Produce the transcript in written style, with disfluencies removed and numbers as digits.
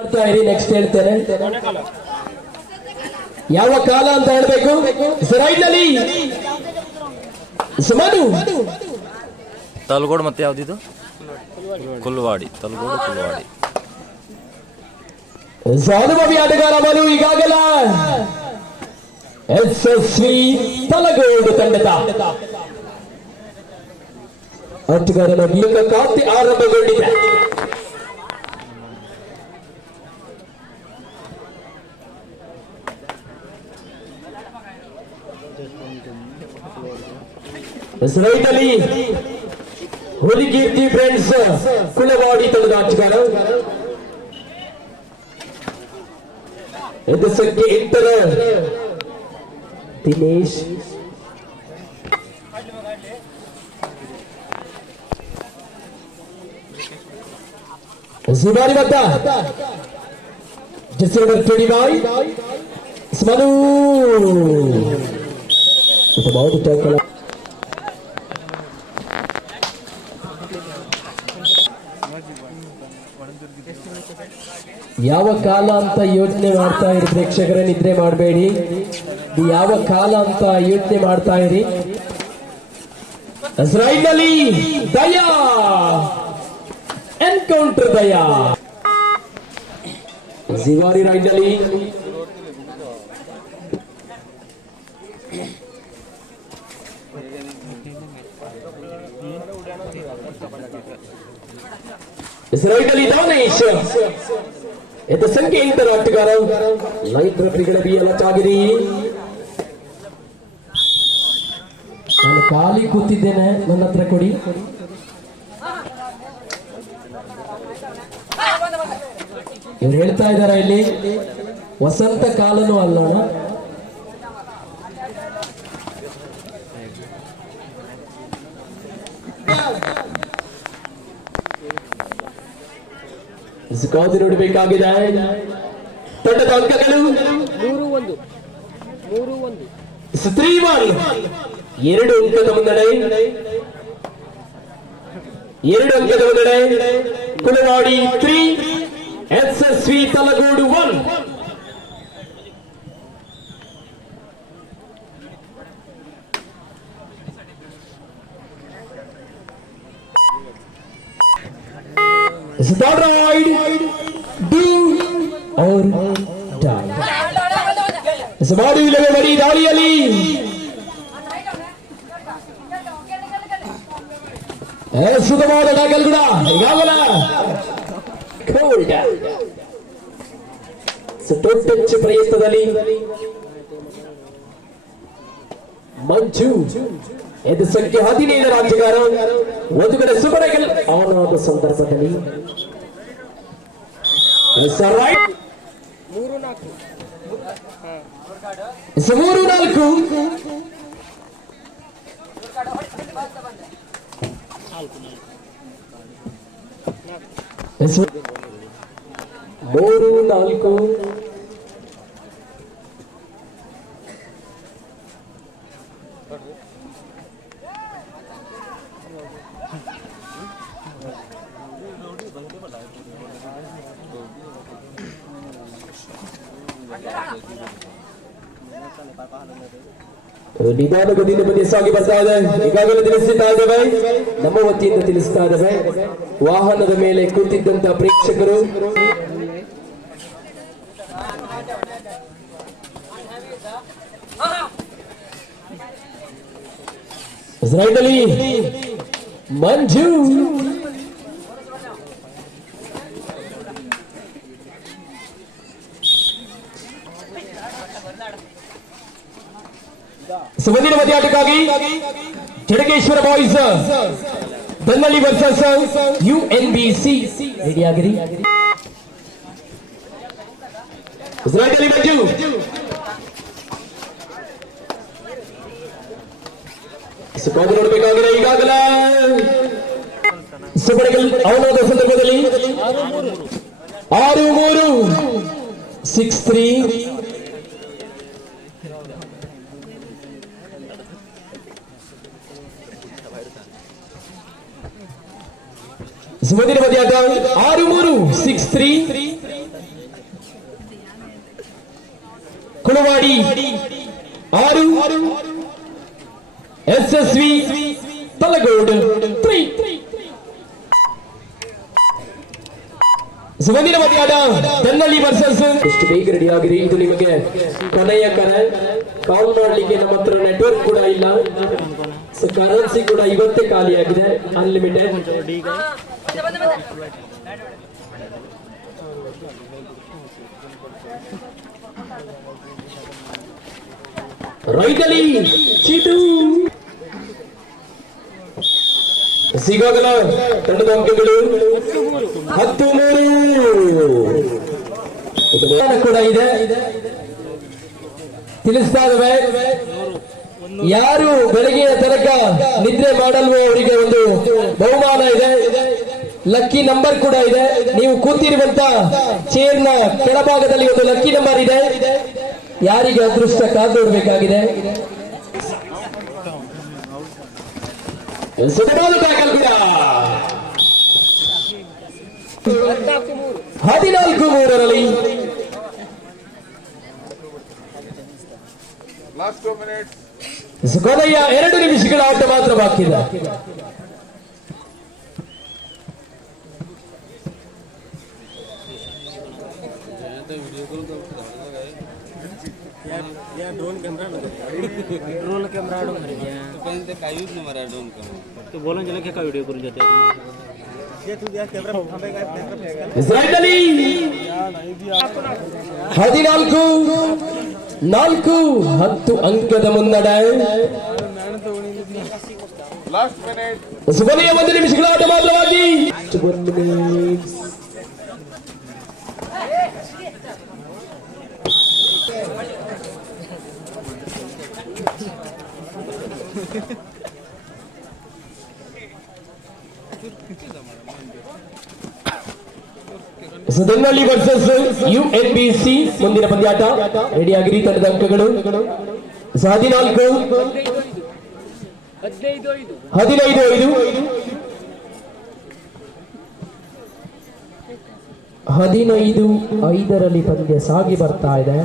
ಮಾಡ್ತಾ ಇರಿ. ನೆಕ್ಸ್ಟ್ ಹೇಳ್ತೇನೆ ಯಾವ ಕಾಲ ಅಂತ ಹೇಳ್ಬೇಕು. ರೈಟ್ ನಲ್ಲಿ ಸುಮಾರು ತಲಗೋಡು ಮತ್ತೆ ಯಾವ್ದಿದು ಕುಲ್ವಾಡಿ ತಲಗೋಡು ಕುಲ್ವಾಡಿ ಅನುಭವಿ ಆಟಗಾರ ಮನು ಈಗಾಗಲೇ ಯಶಸ್ವಿ ತಲಗೋಡು ತಂಡದ ಆಟಗಾರನ ಮೂಲಕ ಖಾತೆ ಆರಂಭಗೊಂಡಿದೆ. ರೈತಲ್ಲಿ ಹುಲಿಕೀರ್ತಿ ಫ್ರೆಂಡ್ಸ್ ಕುಲವಾಡಿ ತಂಡದ ಆಟಗಾರ ಇದು ಸಂಖ್ಯೆ 8 Dinesh Zibari Bata Just number 29 Smanu It's about to tackle ಯಾವ ಕಾಲ ಅಂತ ಯೋಚನೆ ಮಾಡ್ತಾ ಇರಿ ಪ್ರೇಕ್ಷಕರೇ, ನಿದ್ರೆ ಮಾಡಬೇಡಿ. ಯಾವ ಕಾಲ ಅಂತ ಯೋಚನೆ ಮಾಡ್ತಾ ಇರಿ. ಇಸ್ರಾಯಿಲ್ನಲ್ಲಿ ದಯಾ ಎನ್ಕೌಂಟರ್ ದಯಾ ಜಿವಾರಿ ರೈಡ್ನಲ್ಲಿ ಇಸ್ರಾಯಿಲ್ನಲ್ಲಿ ದಾನೇಶ್ ಇದು ಸಂಖ್ಯೆ 8 ಆಟಗಾರ ಲೈಟ್ ರೆಫರಿಗಳ ಬಿಯಲ್ಲ ಚಾಗಿರಿ. ನಾನು ಖಾಲಿ ಕೂತಿದ್ದೇನೆ, ನನ್ನ ಹತ್ರ ಕೊಡಿ. ಇವ್ರು ಹೇಳ್ತಾ ಇದಾರ ಇಲ್ಲಿ ವಸಂತ ಕಾಲನೂ ಅಲ್ಲ. ಕಾದು ನೋಡಬೇಕಾಗಿದೆ. ತಂಡದ ಅಂಕಗಳು 3-1 2 ಅಂಕದ ಮುನ್ನಡೆ, 2 ಅಂಕದ ಮುನ್ನಡೆ. ಕುಲವಾಡಿ 3 ಯಶಸ್ವಿ ತಲಗೋಡು 1. Ride, do or die. ಸಮಾಧಿ ಇಲ್ಲವೇ ಬರೀ ದಾಳಿಯಲ್ಲಿ ಸುಖವಾದ ಟ್ಯಾಕಲ್ ಕೂಡ ಈಗಾಗಲೇ ಟಚ್ ಪ್ರಯತ್ನದಲ್ಲಿ ಮಂಜು ಇದು ಸಂಖ್ಯೆ 15 ರಾಜ್ಯಗಾರ ಒಂದು ಕಡೆ ಸುಬರಗಲ್ ಅವನಾದ ಸಂದರ್ಭದಲ್ಲಿ 3-4 ನಿಧಾನಗತಿಯಿಂದ ಬನ್ನಿ, ಸಾಗಿ ಬರ್ತಾ ಇದೆ. ಈಗಾಗಲೇ ತಿಳಿಸ್ತಾ ಇದ್ದೇವೆ, ನಮ್ಮ ವತಿಯಿಂದ ತಿಳಿಸ್ತಾ ಇದ್ದೇವೆ. ವಾಹನದ ಮೇಲೆ ಕೂತಿದ್ದಂತ ಪ್ರೇಕ್ಷಕರು ಇಸ್ರಾಯಿಲ್ನಲ್ಲಿ ಮಂಜು ಮುಂದಿನ ಮಧ್ಯಾಟಕ್ಕಾಗಿ ಜಡಗೇಶ್ವರ ಬಾಯ್ಸ್ ಬೆನ್ನಳ್ಳಿ ವರ್ಸಸ್ UNBC ರೆಡಿಯಾಗಿರಿ. ಇಸ್ರಾಯಿಲ್ನಲ್ಲಿ ಮಂಜು ಸುಖಾದ ನೋಡಬೇಕಾಗಿದೆ. ಈಗಾಗಲೇ ಸುಬರಗಲ್ ಅವನಾದ ಸಂದರ್ಭದಲ್ಲಿ 6-3 6-3 ಮುಂದಿನ ಮಧ್ಯಾಟ 6-3 6-3 ಕುಳವಾಡಿ 6, ಯಶಸ್ವಿ ತಲಗೋಡು 3. ಮುಂದಿನ ಪಂದ್ಯಾಟ ತನ್ನಳ್ಳಿ ವರ್ಸಸ್. ಎಷ್ಟು ಬೇಗ ರೆಡಿ ಆಗಿದೆ, ಇದು ನಿಮಗೆ ಕೊನೆಯ ಕರೆ. ಕಾಲ್ ಮಾಡಲಿಕ್ಕೆ ನಮ್ಮ ಹತ್ರ ನೆಟ್ವರ್ಕ್ ಕೂಡ ಇಲ್ಲ, ಸೊ ಕರೆನ್ಸಿ ಕೂಡ ಇವತ್ತೇ ಖಾಲಿಯಾಗಿದೆ, ಅನ್ಲಿಮಿಟೆಡ್. ರೈತಲಿ ಚೀಟು ಸಿಗೋಗಲ ತಂಡದ ಅಂಕಗಳು 10-3 ಕೂಡ ಇದೆ. ತಿಳಿಸ್ತಾ ಇದ್ದೇವೆ, ಯಾರು ಬೆಳಗಿನ ತನಕ ನಿದ್ರೆ ಮಾಡಲ್ವೋ ಅವರಿಗೆ ಒಂದು ಬಹುಮಾನ ಇದೆ, ಲಕ್ಕಿ ನಂಬರ್ ಕೂಡ ಇದೆ. ನೀವು ಕೂತಿರುವಂತ ಚೇರ್ನ ಕೆಳಭಾಗದಲ್ಲಿ ಒಂದು ಲಕ್ಕಿ ನಂಬರ್ ಇದೆ, ಯಾರಿಗೆ ಅದೃಷ್ಟ ಕಾದೋಡ್ಬೇಕಾಗಿದೆ. ಟ್ಯಾಕಲ್ ಕೂಡ 14-3 ಕೊನೆಯ 2 ನಿಮಿಷಗಳ ಆಟ ಮಾತ್ರ ಬಾಕಿ ಇದೆ. ड्रोन कैमरा तो बोला चला क्या वीडियो करून जाते ये तू यार कैमरा थांबेगा कैमरा 14-4 10 ಅಂಕದ ಮುನ್ನಡೆ. ಕೊನೆಯ 1 ನಿಮಿಷಗಳ ಆಟ ಮಾತ್ರವಾಗಿ. ಸದನ್ನಳ್ಳಿ ವರ್ಸಸ್ UNBC ಮುಂದಿನ ಪಂದ್ಯಾಟ. ರೆಡಿಯಾಗಿರಿ ತಂಡದ ಅಂಕಗಳು 14 15-5 15-5 ಪಂದ್ಯ ಸಾಗಿ ಬರ್ತಾ ಇದೆ.